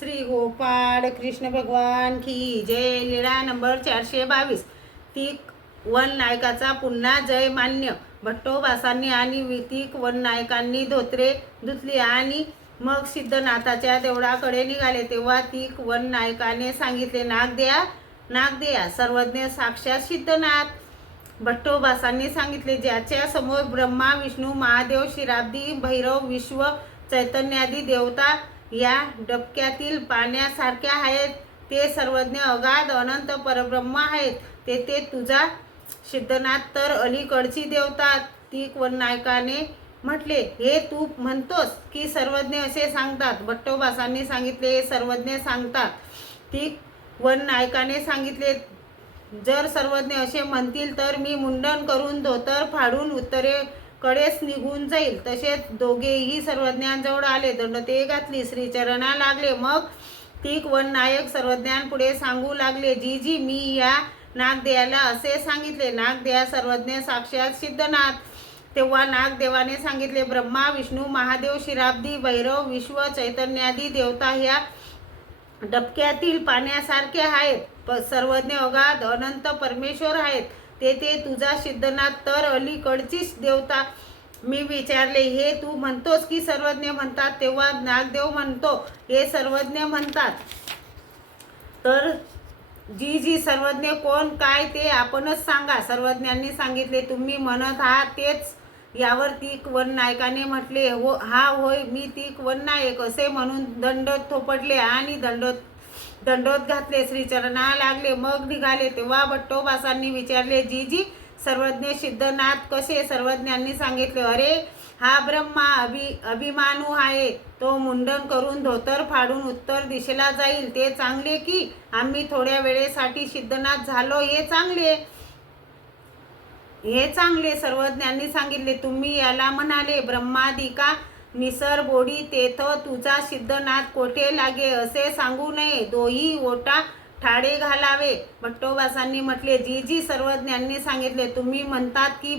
श्री गोपाळ कृष्ण भगवान की जय. लीळा नंबर 422. तीक वन नायकाचा पुन्हा जय मान्य. भट्टोबासांनी आणि वितिक वन नायकांनी धोत्रे धुतली आणि मग सिद्धनाथाच्या देवळाकडे निघाले. तेव्हा तीक वन नायकाने सांगितले, नाग द्या सर्वज्ञ साक्षात सिद्धनाथ. भट्टोबासांनी सांगितले, ज्याच्या समोर ब्रह्मा विष्णू महादेव शिराब्दी भैरव विश्व चैतन्यादी देवता या डबक्यातील पाण्यासारख्या आहेत, ते सर्वज्ञ अगाध अनंत परब्रह्म आहेत. ते तुझा सिद्धनाथ तर अलीकडची देवता. तीक वन नायकाने म्हटले, हे तू म्हणतोस की सर्वज्ञ असे सांगतात? भट्टोबासांनी सांगितले, हे सर्वज्ञ सांगतात. तीक वन नायकाने सांगितले, जर सर्वज्ञ असे म्हणतील तर मी मुंडन करून धोतर फाडून उत्तरेकडेच निघून जाईल. तसेच दोघेही सर्वज्ञांजवळ आले, दंडते घातली, श्रीचरणा लागले. मग तीक वन नायक सर्वज्ञांपुढे सांगू लागले, जी मी या नागदेवाला असे सांगितले. नागदेव सर्वज्ञ साक्षात सिद्धनाथ. तेव्हा नागदेवाने सांगितले, ब्रह्मा विष्णू महादेव शिराब्दी भैरव विश्व चैतन्यादी देवता ह्या डबक्यातील पाण्यासारखे आहेत. सर्वज्ञ अगाध अनंत परमेश्वर आहेत. ते तुझा सिद्धनाथ तर अलीकडचीच देवता. मी विचारले, हे तू म्हणतोस की सर्वज्ञ म्हणतात? तेव्हा नागदेव म्हणतो, हे सर्वज्ञ म्हणतात. तर जी सर्वज्ञ कोण काय ते आपणच सांगा. सर्वज्ञांनी सांगितले, तुम्ही म्हणत आहात तेच. यावर तीक वन नायकाने म्हटले, हो हा होय, मी तीक वन नायक असे म्हणून दंडोत थोपटले आणि दंडोत घातले, श्रीचरणा लागले, मग निघाले. तेव्हा भट्टोबासांनी विचारले, जी सर्वज्ञ सिद्धनाथ कसे? सर्वज्ञांनी सांगितले, अरे हा ब्रह्मा अभिमानू आहे. तो मुंडन करून धोतर फाडून उत्तर दिशेला जाईल, ते चांगले की आम्ही थोड्या वेळेसाठी सिद्धनाथ झालो, हे चांगले. सर्वज्ञांनी सांगितले, तुम्ही याला म्हणाले ब्रह्मादिका निसर बोडी, तेथ तुझा सिद्धनाथ कोठे लागे असे सांगू नये, दोही ओटा ठाडे घालावे. भट्टोबासांनी म्हटले, जी सर्वज्ञांनी सांगितले, तुम्ही म्हणतात की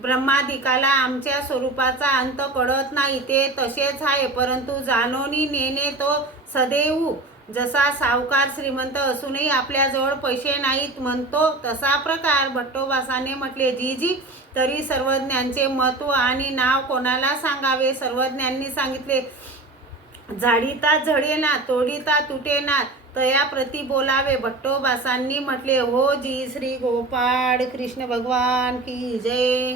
ब्रह्मादिकाला आमच्या स्वरूपाचा अंत कळत नाही, ते तसेच आहे, परंतु जाणोनी नेणे तो सदैव. जसा सावकार श्रीमंत असूनही आपल्याजवळ पैसे नाहीत म्हणतो, तसा प्रकार. भट्टोबासाने म्हटले, जी तरी सर्वज्ञांचे महत्व आणि नाव कोणाला सांगावे? सर्वज्ञांनी सांगितले, झाडीता झडेना, तोडीता तुटेना, तया प्रती बोलावे. भट्टोबासांनी म्हटले, हो जी. श्री गोपाळ कृष्ण भगवान की जय.